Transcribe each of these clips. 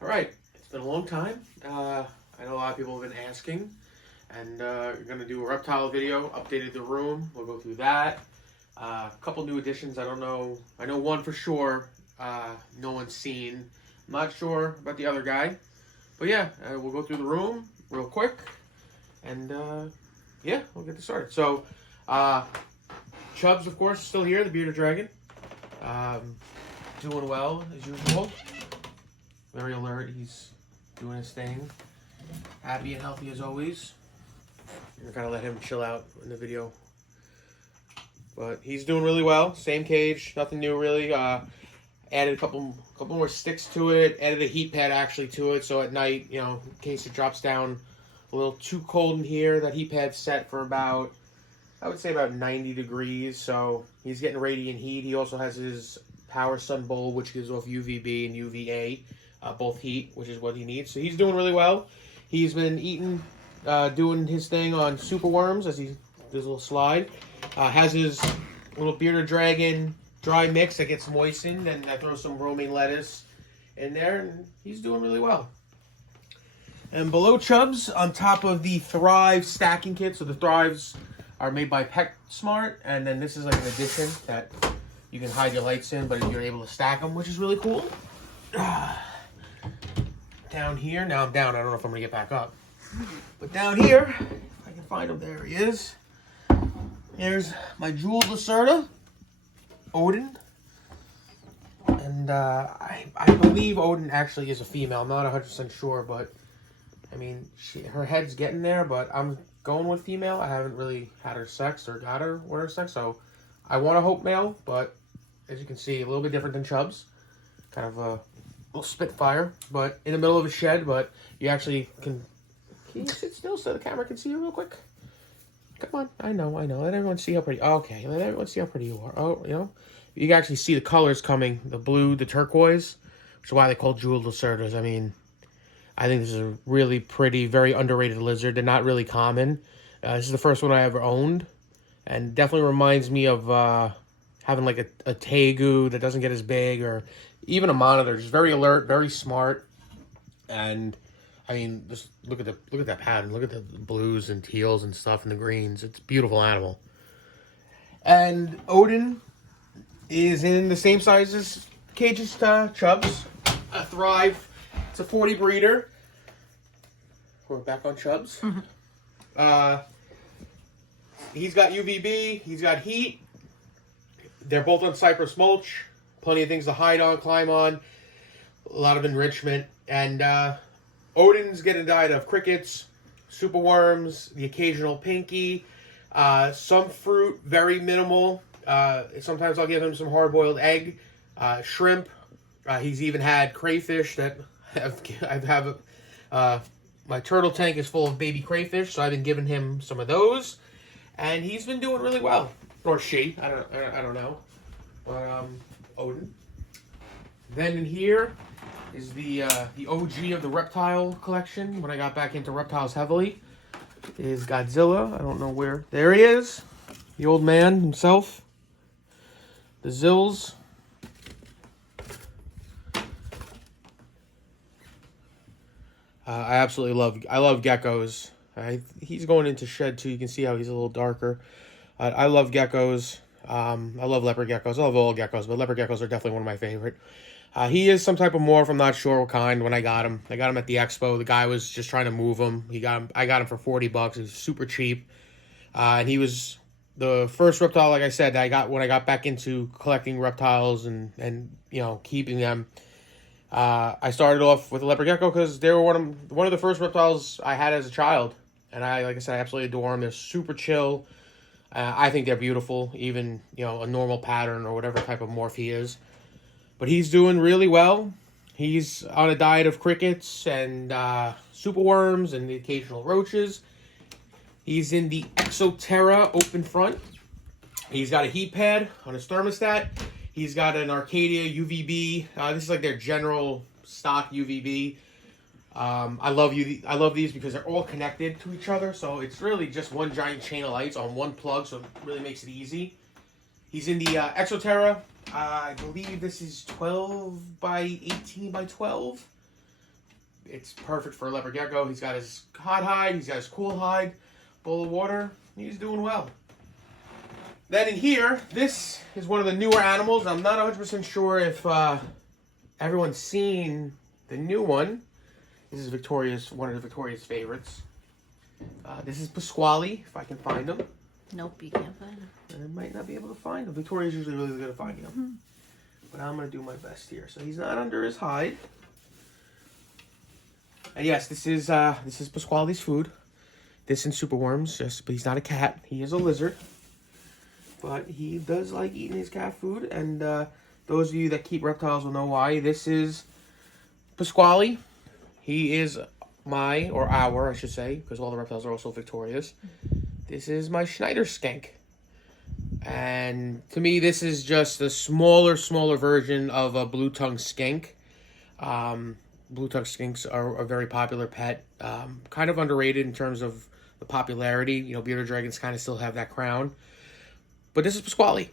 Alright, it's been a long time. I know a lot of people have been asking. And we're going to do a reptile video, updated the room. We'll go through that. A couple new additions. I don't know. I know one for sure no one's seen. I'm not sure about the other guy. But yeah, we'll go through the room real quick. And yeah, we'll get this started. So, Chubbs, of course, is still here, the bearded dragon. Doing well, as usual. Very alert. He's doing his thing. Happy and healthy as always. We're gonna let him chill out in the video. But he's doing really well. Same cage, nothing new really. Added a couple more sticks to it. Added a heat pad actually to it, so at night, you know, in case it drops down a little too cold in here, that heat pad's set for about, I would say about 90 degrees. So he's getting radiant heat. He also has his power sun bowl, which gives off UVB and UVA, both heat, which is what he needs. So he's doing really well. He's been eating, doing his thing on super worms as he does a little slide. Has his little bearded dragon dry mix that gets moistened, and I throw some romaine lettuce in there, and he's doing really well. And below Chubbs, on top of the Thrive stacking kit, so the Thrives are made by PetSmart, and then this is like an addition that you can hide your lights in, but you're able to stack them, which is really cool. Down here, now I'm down, I don't know if I'm going to get back up. But down here, if I can find him, there he is. There's my jeweled Lacerda, Odin. And I believe Odin actually is a female. I'm not 100% sure, but I mean, her head's getting there, but I'm going with female. I haven't really had her sexed or got her with her sex, so I want to hope male, but as you can see, a little bit different than Chubbs. Kind of a little Spitfire, but in the middle of a shed, but you actually can you sit still so the camera can see you real quick? Come on, I know. Let everyone see how pretty. Okay, let everyone see how pretty you are. Oh, you know, you can actually see the colors coming: the blue, the turquoise, which is why they call jeweled Lacerdas. I mean, I think this is a really pretty, very underrated lizard. They're not really common. This is the first one I ever owned, and definitely reminds me of having like a tegu that doesn't get as big, or even a monitor. Just very alert, very smart, and I mean, just look at that pattern. Look at the blues and teals and stuff and the greens. It's a beautiful animal. And Odin is in the same size as cages Chubbs. A Thrive. It's a 40 breeder. We're back on Chubbs. Mm-hmm. He's got UVB. He's got heat. They're both on cypress mulch. Plenty of things to hide on, climb on. A lot of enrichment. And Odin's getting a diet of crickets, super worms, the occasional pinky, some fruit, very minimal. Sometimes I'll give him some hard-boiled egg, shrimp. He's even had crayfish that my turtle tank is full of baby crayfish, so I've been giving him some of those, and he's been doing really well. Or she, I don't know. But Odin. Then in here is the OG of the reptile collection. When I got back into reptiles heavily, is Godzilla. I don't know where. There he is, the old man himself. The Zills. I absolutely love geckos. He's going into shed too. You can see how he's a little darker. I love geckos. I love leopard geckos. I love all geckos, but leopard geckos are definitely one of my favorite. He is some type of morph. I'm not sure what kind. When I got him at the expo. The guy was just trying to move him. I got him for $40. He was super cheap. And he was the first reptile, like I said, that I got when I got back into collecting reptiles and you know, keeping them. I started off with a leopard gecko because they were one of the first reptiles I had as a child. And like I said, I absolutely adore them. They're super chill. I think they're beautiful, even, you know, a normal pattern or whatever type of morph he is. But he's doing really well. He's on a diet of crickets and super worms and the occasional roaches. He's in the Exoterra open front. He's got a heat pad on his thermostat. He's got an Arcadia Uvb. This is like their general stock UVB. I love these because they're all connected to each other. So it's really just one giant chain of lights on one plug. So it really makes it easy. He's in the Exoterra. I believe this is 12 by 18 by 12. It's perfect for a leopard gecko. He's got his hot hide. He's got his cool hide. Bowl of water. He's doing well. Then in here, this is one of the newer animals. I'm not 100% sure if everyone's seen the new one. This is one of Victoria's favorites. This is Pasquale, if I can find him. Nope, you can't find him. And I might not be able to find him. Victoria's usually really good at finding him. But I'm going to do my best here. So he's not under his hide. And yes, this is Pasquale's food. This and superworms, but he's not a cat. He is a lizard. But he does like eating his cat food. And those of you that keep reptiles will know why. This is Pasquale. He is our, I should say, because all the reptiles are also Victoria's. This is my Schneider skank. And to me, this is just a smaller version of a blue-tongued skink. Blue-tongued skinks are a very popular pet. Kind of underrated in terms of the popularity. You know, bearded dragons kind of still have that crown. But this is Pasquale.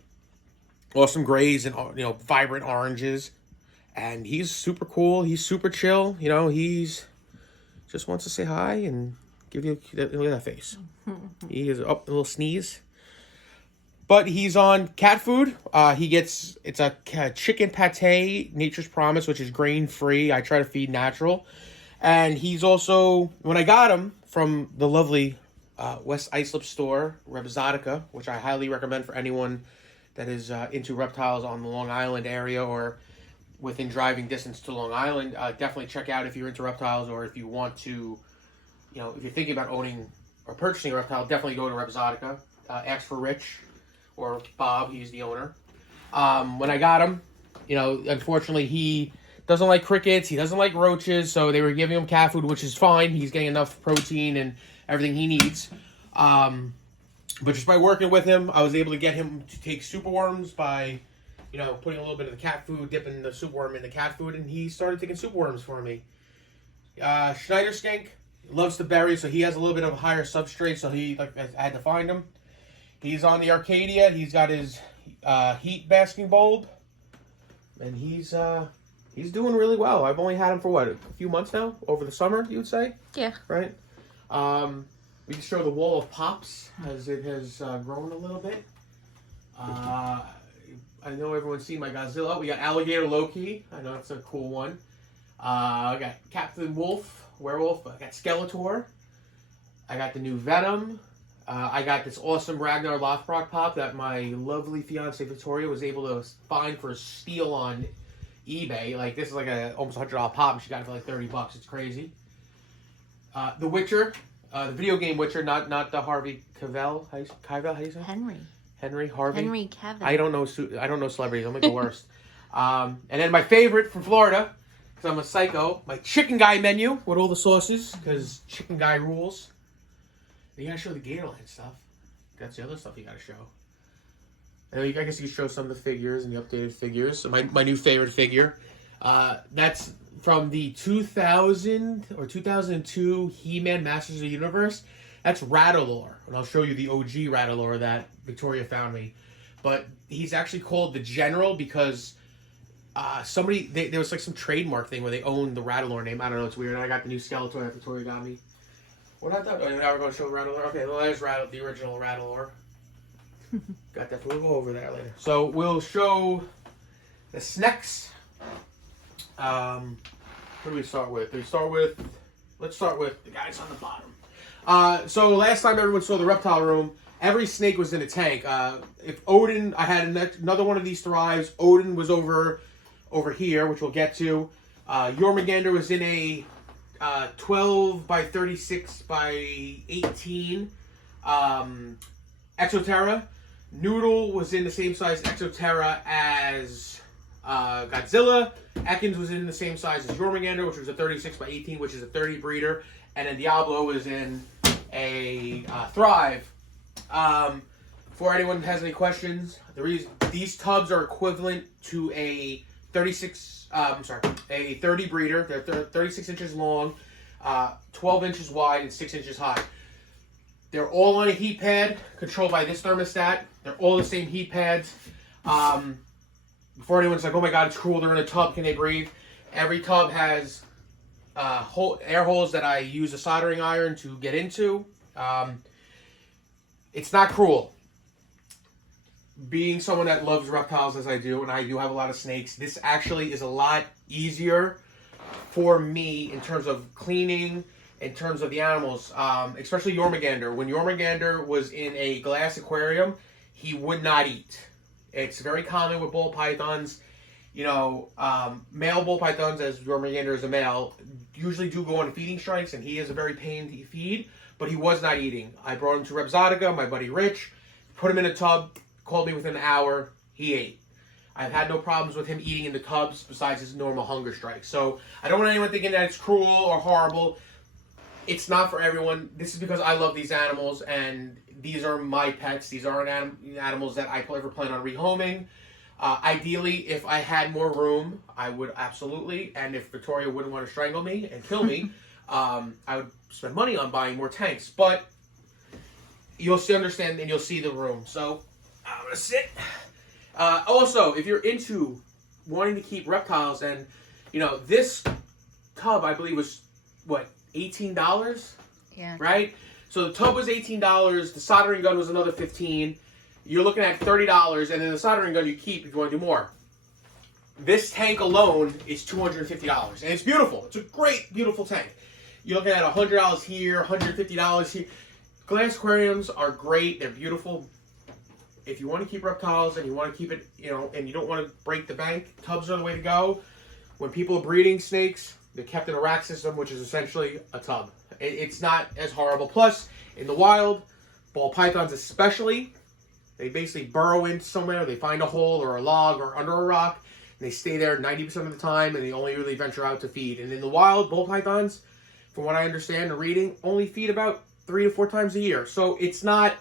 Awesome grays and, you know, vibrant oranges. And he's super cool. He's super chill. You know, he's just wants to say hi and give you, look at that face. He is up a little sneeze. But he's on cat food. It's a chicken pate, Nature's Promise, which is grain-free. I try to feed natural. And he's also, when I got him from the lovely West Islip store, Reptile, which I highly recommend for anyone that is into reptiles on the Long Island area or within driving distance to Long Island. Definitely check out if you're into reptiles, or if you want to, you know, if you're thinking about owning or purchasing a reptile, definitely go to Reptile. Ask for Rich or Bob. He's the owner. When I got him, you know, unfortunately he doesn't like crickets. He doesn't like roaches. So they were giving him cat food, which is fine. He's getting enough protein and everything he needs. But just by working with him, I was able to get him to take superworms by, you know, putting a little bit of the cat food, dipping the superworm in the cat food, and he started taking superworms for me. Schneider skink loves to berry, so he has a little bit of a higher substrate, so I had to find him. He's on the Arcadia. He's got his heat basking bulb, and he's doing really well. I've only had him for what, a few months now, over the summer, you would say? Yeah. Right. We can show the wall of pops as it has grown a little bit. I know everyone's seen my Godzilla. We got Alligator Loki. I know that's a cool one. I got Captain Wolf, Werewolf. I got Skeletor. I got the new Venom. I got this awesome Ragnar Lothbrok pop that my lovely fiance Victoria was able to find for a steal on eBay. Like, this is like a almost $100 pop, and she got it for like $30. It's crazy. The Witcher, the video game Witcher, not the Harvey Cavill. How you say? Henry Cavill. I don't know celebrities. I'm like the worst. And then my favorite from Florida, because I'm a psycho, my Chicken Guy menu with all the sauces, because Chicken Guy rules. You gotta show the Gatorland stuff. That's the other stuff you gotta show. And I guess you can show some of the figures and the updated figures. So my new favorite figure. That's from the 2000 or 2002 He-Man Masters of the Universe. That's Rattlor. And I'll show you the OG Rattlor that Victoria found me. But he's actually called the General because there was like some trademark thing where they owned the Rattlor name. I don't know, it's weird. I got the new Skeletor that Victoria got me. What I thought, now we're going to show Rattlor. Okay, well, there's the original Rattlor. Got that. We'll go over that later. So we'll show the snacks. What do we start with? Let's start with the guys on the bottom. So last time everyone saw the reptile room, every snake was in a tank. If Odin, I had another one of these thrives. Odin was over here, which we'll get to. Jormungandr was in a 12 by 36 by 18 Exoterra. Noodle was in the same size Exoterra as Godzilla. Ekans was in the same size as Jormungandr, which was a 36 by 18, which is a 30 breeder. And then Diablo was in a Thrive. For anyone who has any questions, these tubs are equivalent to a 30 breeder. They're 36 inches long, 12 inches wide, and 6 inches high. They're all on a heat pad controlled by this thermostat. They're all the same heat pads. Before anyone's like, oh my god, it's cool, they're in a tub, can they breathe? Every tub has air holes that I use a soldering iron to get into. It's not cruel. Being someone that loves reptiles as I do, and I do have a lot of snakes, this actually is a lot easier for me in terms of cleaning, in terms of the animals, especially Jormungandr. When Jormungandr was in a glass aquarium, he would not eat. It's very common with ball pythons. You know, male ball pythons, as Jormungandr is a male, usually do go on feeding strikes, and he is a very pain to feed, but he was not eating. I brought him to Reptile, my buddy Rich, put him in a tub, called me within an hour, he ate. I've had no problems with him eating in the tubs besides his normal hunger strike. So I don't want anyone thinking that it's cruel or horrible. It's not for everyone. This is because I love these animals, and these are my pets. These aren't animals that I ever plan on rehoming. Ideally, if I had more room, I would absolutely. And if Victoria wouldn't want to strangle me and kill me, I would spend money on buying more tanks. But you'll still understand, and you'll see the room. So I'm going to sit. Also, if you're into wanting to keep reptiles, and, you know, this tub, I believe, was, what, $18? Yeah. Right? So the tub was $18. The soldering gun was another $15. You're looking at $30, and then the soldering gun you keep if you want to do more. This tank alone is $250, and it's beautiful. It's a great, beautiful tank. You're looking at $100 here, $150 here. Glass aquariums are great. They're beautiful. If you want to keep reptiles and you want to keep it, you know, and you don't want to break the bank, tubs are the way to go. When people are breeding snakes, they're kept in a rack system, which is essentially a tub. It's not as horrible. Plus, in the wild, ball pythons especially, they basically burrow in somewhere. They find a hole or a log or under a rock, and they stay there 90% of the time, and they only really venture out to feed. And in the wild, ball pythons, from what I understand and reading, only feed about 3 to 4 times a year. So it's not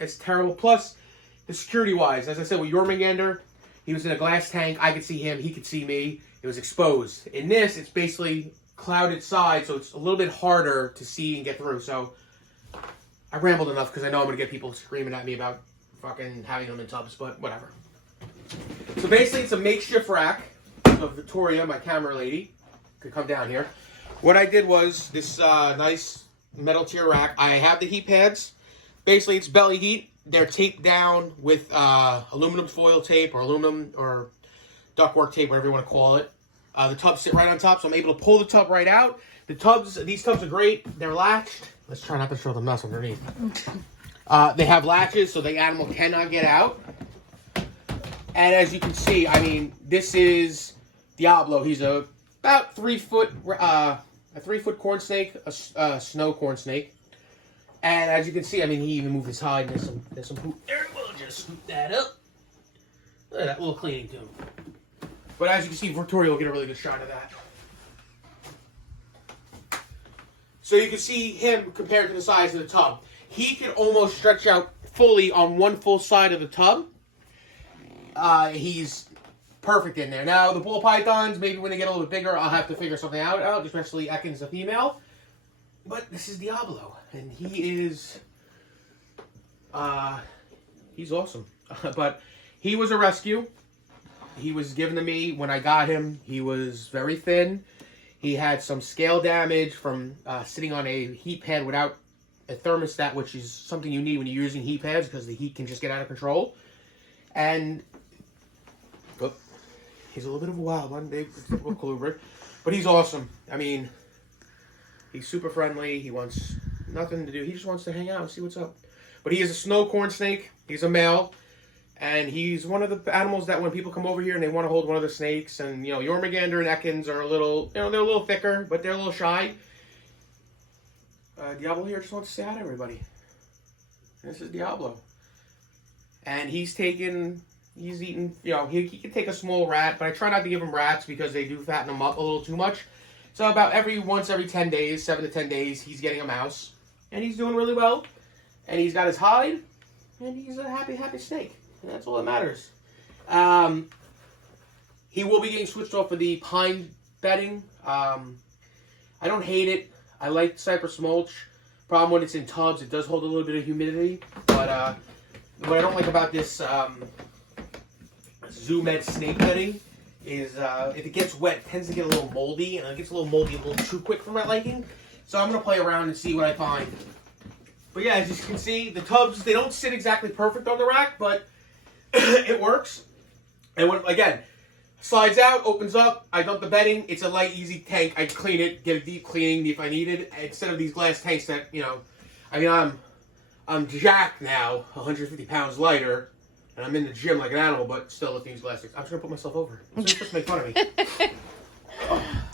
as terrible. Plus, the security-wise, as I said, with Jormungandr, he was in a glass tank. I could see him. He could see me. It was exposed. In this, it's basically clouded side, so it's a little bit harder to see and get through. So I rambled enough because I know I'm going to get people screaming at me about fucking having them in tubs, but whatever. So basically, it's a makeshift rack of Victoria, my camera lady, could come down here. What I did was this nice metal tier rack. I have the heat pads. Basically, it's belly heat. They're taped down with aluminum foil tape or aluminum or ductwork tape, whatever you want to call it. The tubs sit right on top, so I'm able to pull the tub right out. These tubs are great. They're latched. Let's try not to show the mess underneath. They have latches, so the animal cannot get out. And as you can see, I mean, this is Diablo. He's about 3 foot, a 3 foot corn snake, a snow corn snake. And as you can see, I mean, he even moved his hide. There's some poop there. We'll just scoop that up. Look at that little cleaning too. But as you can see, Victoria will get a really good shot of that. So you can see him compared to the size of the tub. He can almost stretch out fully on one full side of the tub. He's perfect in there. Now, the ball pythons, maybe when they get a little bit bigger, I'll have to figure something out, especially Ekans, the female. But this is Diablo, and he is, he's awesome. But he was a rescue. He was given to me when I got him. He was very thin. He had some scale damage from sitting on a heat pad without a thermostat, which is something you need when you're using heat pads because the heat can just get out of control. And he's a little bit of a wild one, but he's awesome. I mean, he's super friendly. He wants nothing to do. He just wants to hang out and see what's up. But he is a snow corn snake. He's a male. And he's one of the animals that when people come over here and they want to hold one of the snakes, and, you know, Jormungandr and Ekans are a little, you know, they're a little thicker, but they're a little shy. Diablo here just wants to say hi to everybody. This is Diablo. And he's eaten, you know, he can take a small rat, but I try not to give him rats because they do fatten him up a little too much. So about once every 10 days, 7 to 10 days, he's getting a mouse. And he's doing really well. And he's got his hide. And he's a happy, happy snake. And that's all that matters. He will be getting switched off of the pine bedding. I don't hate it. I like cypress mulch. Problem when it's in tubs, it does hold a little bit of humidity. But what I don't like about this ZooMed snake bedding is if it gets wet, it tends to get a little moldy, and it gets a little moldy a little too quick for my liking. So I'm going to play around and see what I find. But yeah, as you can see, the tubs, they don't sit exactly perfect on the rack, but it works. And when, again, slides out, opens up, I dump the bedding. It's a light, easy tank. I clean it, get a deep cleaning if I need it. Instead of these glass tanks that, you know, I mean, I'm jacked now, 150 pounds lighter, and I'm in the gym like an animal, but still lifting these glass tanks. I'm just going to put myself over. So you're supposed to make fun of me.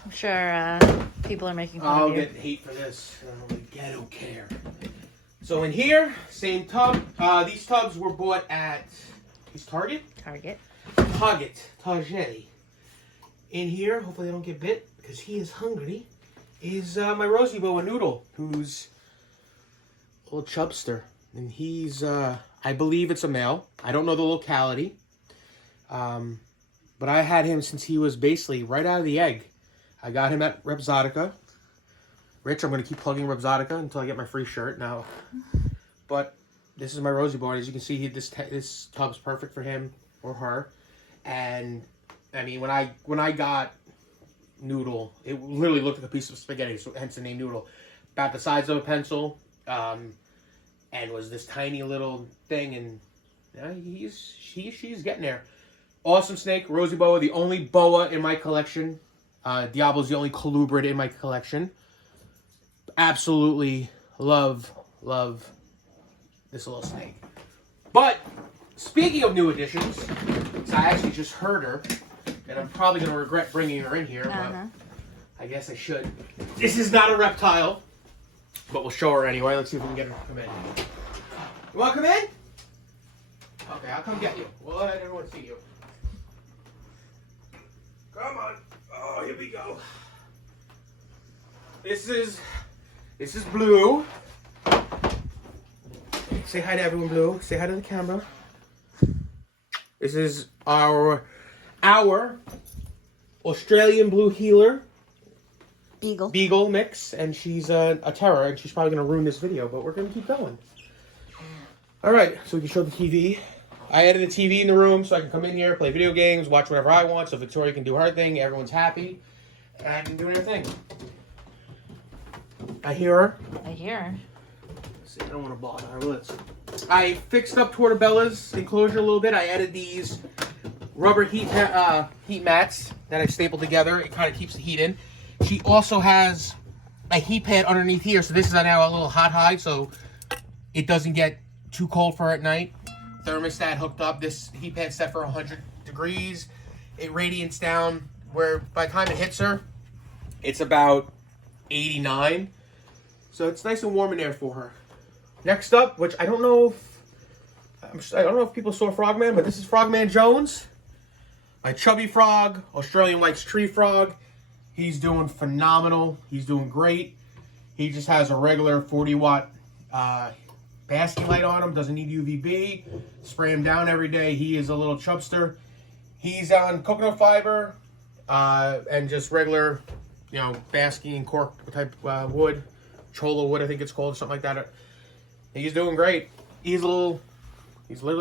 I'm sure people are making fun I'll of you. get hate for this. I don't care. So in here, same tub. These tubs were bought at Target. Target. In here, hopefully they don't get bit because he is hungry. Is my Rosie Boa Noodle, who's a little chubster, and he's I believe it's a male. I don't know the locality, but I had him since he was basically right out of the egg. I got him at Repzotica. Rich, I'm going to keep plugging Repzotica until I get my free shirt now. But this is my Rosie Boy. As you can see, this tub's perfect for him or her. And I mean, when I got Noodle, it literally looked like a piece of spaghetti, so hence the name Noodle. About the size of a pencil, and was this tiny little thing, and she's getting there. Awesome snake, Rosie Boa, the only boa in my collection. Diablo's the only colubrid in my collection. Absolutely love this little snake. But speaking of new additions, I actually just heard her, and I'm probably going to regret bringing her in here, but I guess I should. This is not a reptile, but we'll show her anyway. Let's see if we can get her to come in. You want to come in? Okay, I'll come get you. We'll let everyone see you. Come on. Oh, here we go. This is Blue. Say hi to everyone, Blue. Say hi to the camera. This is our Australian Blue Heeler Beagle mix, and she's a terror, and she's probably going to ruin this video, but we're going to keep going. Alright, so we can show the TV. I added a TV in the room so I can come in here, play video games, watch whatever I want, so Victoria can do her thing, everyone's happy, and doing their thing. I hear her. See, I don't want to bother her. Let's. I fixed up Tortobella's enclosure a little bit. I added these rubber heat mats that I stapled together. It kind of keeps the heat in. She also has a heat pad underneath here, so this is now a little hot hide, so it doesn't get too cold for her at night. Thermostat hooked up. This heat pad set for 100 degrees. It radiates down where by the time it hits her, it's about 89. So it's nice and warm in there for her. Next up, which I don't know if people saw Frogman, but this is Frogman Jones. My chubby frog, Australian White's tree frog. He's doing phenomenal. He's doing great. He just has a regular 40-watt basket light on him. Doesn't need UVB. Spray him down every day. He is a little chubster. He's on coconut fiber and just regular, basking cork type wood. Cholla wood, I think it's called, something like that. He's doing great. He's literally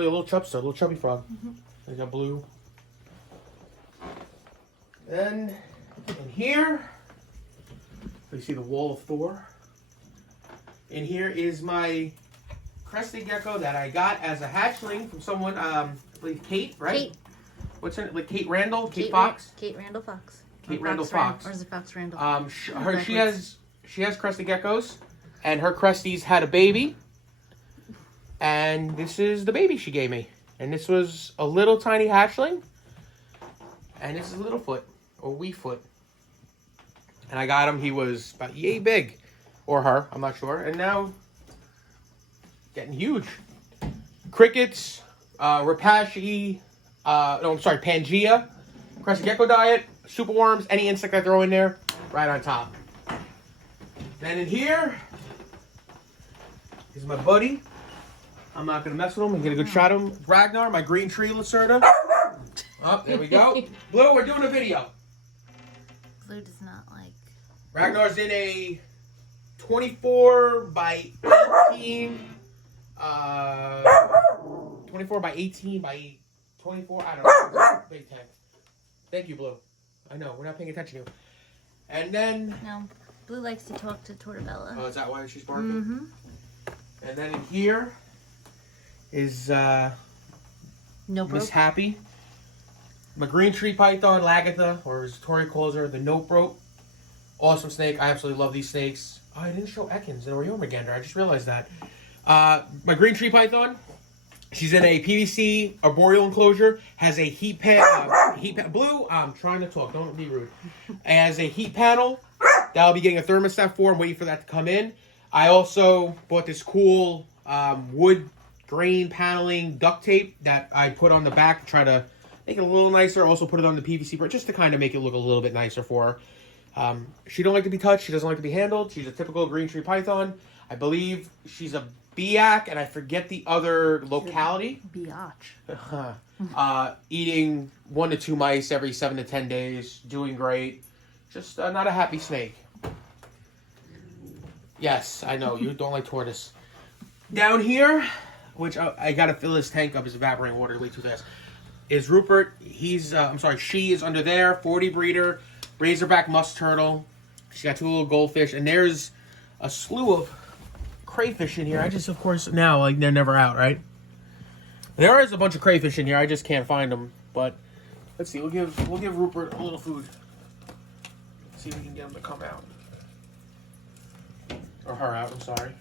a little chubster, a little chubby frog. He's got Blue. Then in here, you see the wall of Thor. In here is my Krusty Gecko that I got as a hatchling from someone, I believe Kate, right? Kate. What's her name? Like Kate Randall? Kate Fox? Kate Randall Fox. Kate Randall Fox. Or is it Fox Randall? She has Krusty Geckos, and her Krusties had a baby, and this is the baby she gave me. And this was a little tiny hatchling, and this is Littlefoot, or Weefoot. And I got him, he was about yay big, or her, I'm not sure, and now getting huge. Crickets, Pangea, Krusty Gecko diet, superworms, any insect I throw in there, right on top. Then in here is my buddy. I'm not going to mess with him. I'm going to get a good shot of him. Ragnar, my green tree Lacerda. Oh, there we go. Blue, we're doing a video. Blue does not like... Ragnar's in a 24 by 18... 24 by 18 by 24, I don't know. Big tank. Thank you, Blue. I know, we're not paying attention to you. And then... No, Blue likes to talk to Tortobella. Oh, is that why she's barking? Mm-hmm. And then in here is Nope. Miss Happy. My green tree python, Lagatha, or as Tori calls her, the nope rope. Awesome snake. I absolutely love these snakes. Oh, I didn't show Ekans or Jormungandr. I just realized that. My green tree python, she's in a PVC arboreal enclosure, has a heat Blue, I'm trying to talk, don't be rude. Has a heat panel that I'll be getting a thermostat for. I'm waiting for that to come in. I also bought this cool wood grain paneling duct tape that I put on the back to try to make it a little nicer. Also put it on the PVC part just to kind of make it look a little bit nicer for her. She don't like to be touched. She doesn't like to be handled. She's a typical green tree python. I believe she's a Biak, and I forget the other locality. Biatch. Eating 1 to 2 mice every 7 to 10 days. Doing great. Just not a happy snake. Yes, I know. You don't like tortoise. Down here, which I got to fill this tank up. It's evaporating water way too fast. Is Rupert. He's, she is under there. 40 breeder. Razorback musk turtle. She's got 2 little goldfish. And there's a slew of crayfish in here. I just, of course, now, like, they're never out, right? There is a bunch of crayfish in here. I just can't find them. But, let's see. We'll give Rupert a little food. See if we can get him to come out. Or her out, I'm sorry.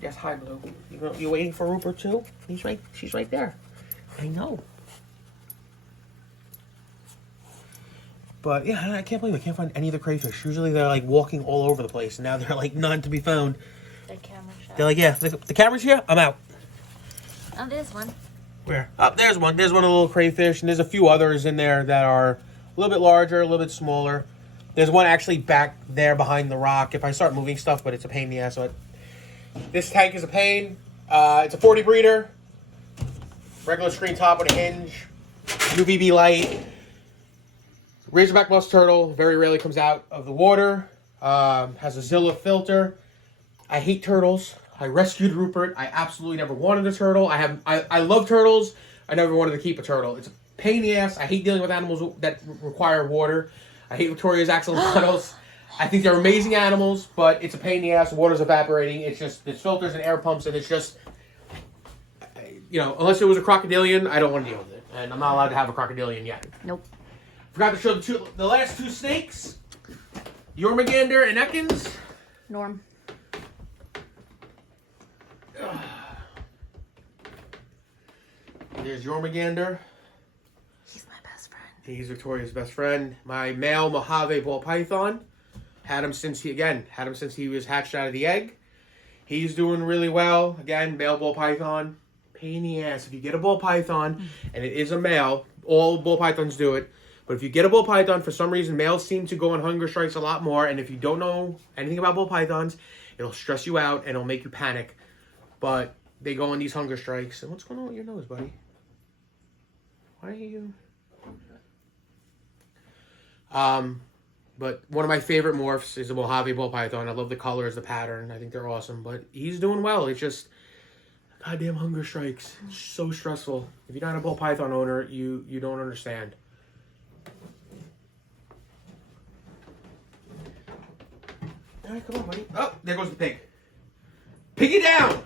Yes, hi, Blue. You waiting for Rupert, too? She's right there. I know. But, yeah, I can't believe I can't find any of the crayfish. Usually they're, like, walking all over the place. And now they're, like, none to be found. The camera shot. They're like, yeah, the camera's here? I'm out. Oh, there's one. Where? Oh, there's one. There's one of the little crayfish. And there's a few others in there that are a little bit larger, a little bit smaller. There's one actually back there behind the rock. If I start moving stuff, but it's a pain in the ass. So this tank is a pain. It's a 40 breeder. Regular screen top with a hinge. UVB light. Razorback musk turtle. Very rarely comes out of the water. Has a Zilla filter. I hate turtles. I rescued Rupert. I absolutely never wanted a turtle. I love turtles. I never wanted to keep a turtle. It's a pain in the ass. I hate dealing with animals that require water. I hate Victoria's axolotls. I think they're amazing animals, but it's a pain in the ass. The water's evaporating. It's just, there's filters and air pumps, and it's just, unless it was a crocodilian, I don't want to deal with it. And I'm not allowed to have a crocodilian yet. Nope. Forgot to show the last 2 snakes. Jormungandr and Ekans. Norm. There's Jormungandr. He's my best friend. He's Victoria's best friend. My male Mojave ball python. Had him since he was hatched out of the egg. He's doing really well. Again, male ball python. Pain in the ass. If you get a ball python, and it is a male, all ball pythons do it. But if you get a ball python, for some reason, males seem to go on hunger strikes a lot more. And if you don't know anything about ball pythons, it'll stress you out and it'll make you panic. But they go on these hunger strikes. And what's going on with your nose, buddy? Why are you... But one of my favorite morphs is a Mojave ball python. I love the colors, the pattern. I think they're awesome. But he's doing well. It's just goddamn hunger strikes. It's so stressful. If you're not a ball python owner, you don't understand. All right, come on, buddy. Oh, there goes the pig. Piggy down!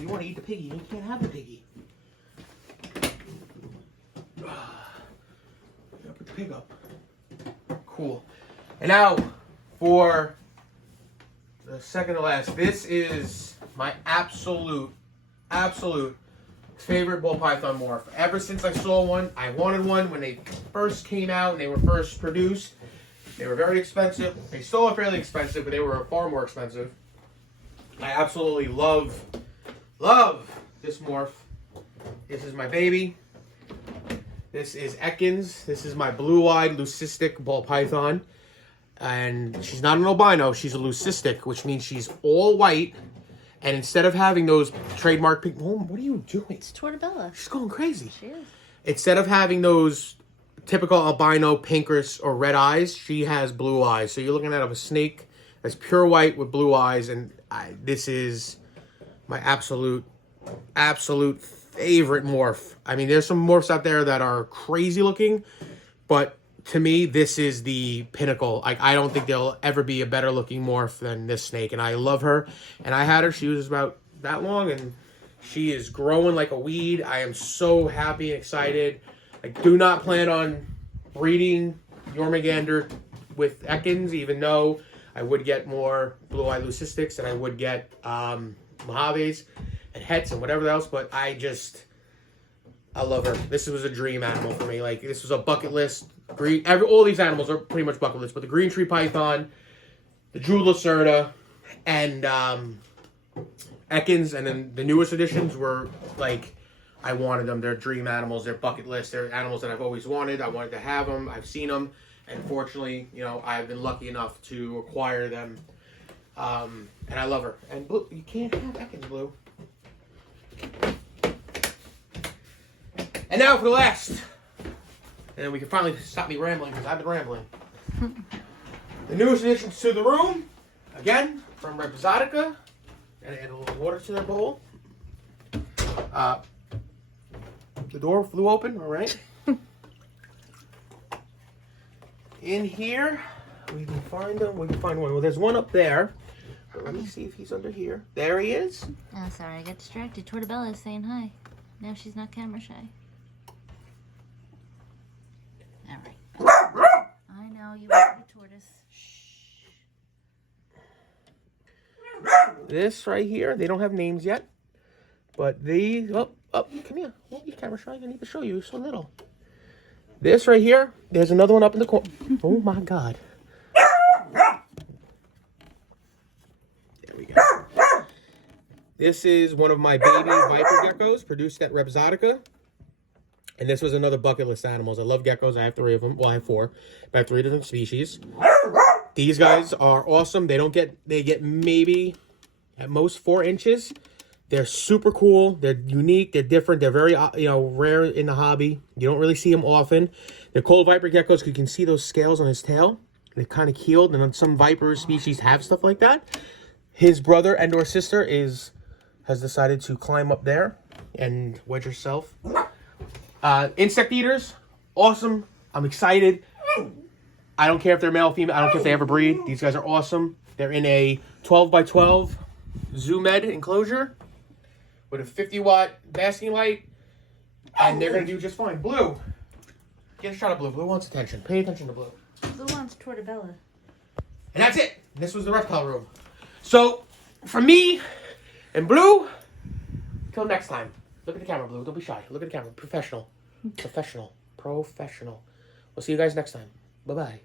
You want to eat the piggy, you can't have the piggy. Gotta put the pig up. Cool. And now, for the second to last, this is my absolute favorite ball python morph. Ever since I saw one, I wanted one when they first came out and they were first produced. They were very expensive. They still are fairly expensive, but they were far more expensive. I absolutely love this morph. This is my baby. This is Ekans. This is my blue-eyed Leucistic ball python. And she's not an albino, she's a Leucistic, which means she's all white. And instead of having those trademark pink... Mom, what are you doing? It's Tortobella. She's going crazy. She is. Instead of having those typical albino pinkers or red eyes, she has blue eyes. So you're looking at a snake that's pure white with blue eyes. And this is my absolute favorite morph. I mean, there's some morphs out there that are crazy looking, but to me, this is the pinnacle. Like, I don't think there'll ever be a better looking morph than this snake, and I love her. And I had her. She was about that long, and she is growing like a weed. I am so happy and excited. I do not plan on breeding Jormungandr with Ekans, even though I would get more blue-eye Leucistics and I would get Mojaves and Hets and whatever else, but I love her. This was a dream animal for me. Like, this was a bucket list. All these animals are pretty much bucket list, but the green tree python, the Jewel Lacerda, and Ekans, and then the newest additions were like, I wanted them. They're dream animals. They're bucket list. They're animals that I've always wanted. I wanted to have them. I've seen them, and fortunately, you know, I've been lucky enough to acquire them. And I love her. And Blue, you can't have Ekans, Blue. And now for the last. And then we can finally stop me rambling, because I've been rambling. The newest addition to the room, again, from Reptile. And add a little water to their bowl. The door flew open, all right. In here, we can find them. We can find one. Well, there's one up there. But let me see if he's under here. There he is. Oh, sorry, I got distracted. Tortabella is saying hi. Now she's not camera shy. All right. I know you want the tortoise. This right here, they don't have names yet. But these, come here. Don't be camera shy. I need to show you. You're so little. This right here, there's another one up in the corner. Oh my God. There we go. This is one of my baby Viper geckos produced at Reptile. And this was another bucket list animals. I love geckos. I have 3 of them. Well, I have 4. But I have 3 different species. These guys are awesome. They get maybe at most 4 inches. They're super cool. They're unique. They're different. They're very, rare in the hobby. You don't really see them often. They're called Viper geckos because you can see those scales on his tail. They're kind of keeled, and then some Viper species have stuff like that. His brother and or sister has decided to climb up there and wedge herself. Insect eaters, awesome. I'm excited. I don't care if they're male or female. I don't care if they ever breed. These guys are awesome. They're in a 12 by 12 Zoo Med enclosure with a 50-watt basking light, and they're going to do just fine. Blue. Get a shot of Blue. Blue wants attention. Pay attention to Blue. Blue wants Tortabella. And that's it. This was the reptile room. So, for me and Blue, till next time. Look at the camera, Blue. Don't be shy. Look at the camera. Professional. Professional. Professional. We'll see you guys next time. Bye-bye.